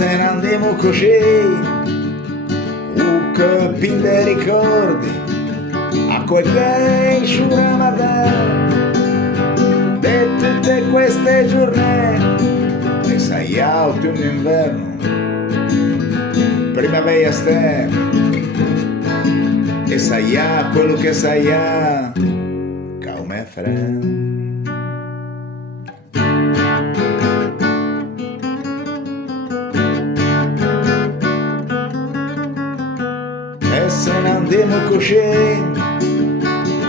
se ne andiamo così, un pin dei ricordi, a quel che il Ramadan, di tutte queste giornate, e sai autunno inverno, primavera esterna, e sai quello che sai, come freno. E se ne andiamo così,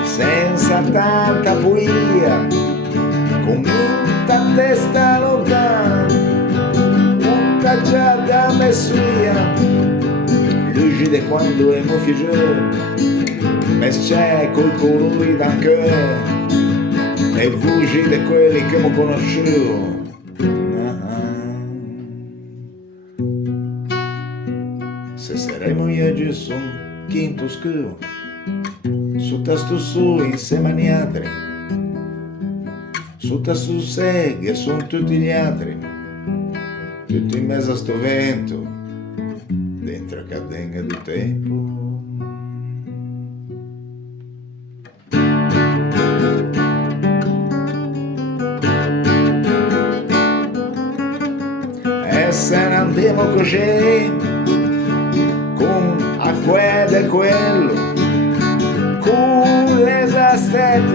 senza tanta buia, con tutta testa lontana, tutta già da messia, luci di quando emo figlio, mesce col colori d'anche, e voci di quelli che mi conoscevo. Se saremo oggi su un quinto scuro, su tasto su insieme agli altri, su tasto seghe sono tutti gli altri, tutto in mezzo a sto vento, dentro a cadenga di tempo. E se ne andiamo così, con quello e quello, con l'esasteto,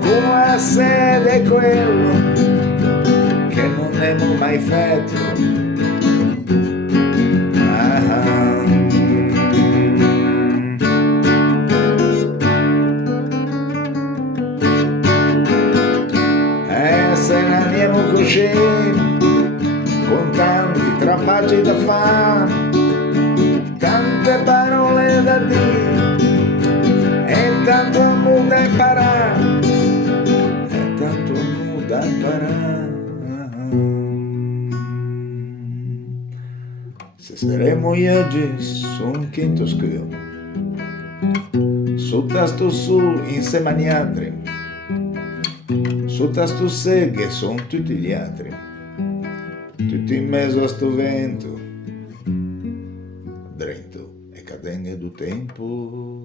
con la sede e quello che non abbiamo mai fatto. E se ne andiamo così, con tanti trapaggi da fare, tante parole da dire, e tanto amore da imparare, e tanto amore da imparare. Se saremo oggi su un quinto scuro, su tasto su insieme agli altri, su tasto seghe sono tutti gli altri, tutti in mezzo a sto vento, dritto e cadenge do tempo.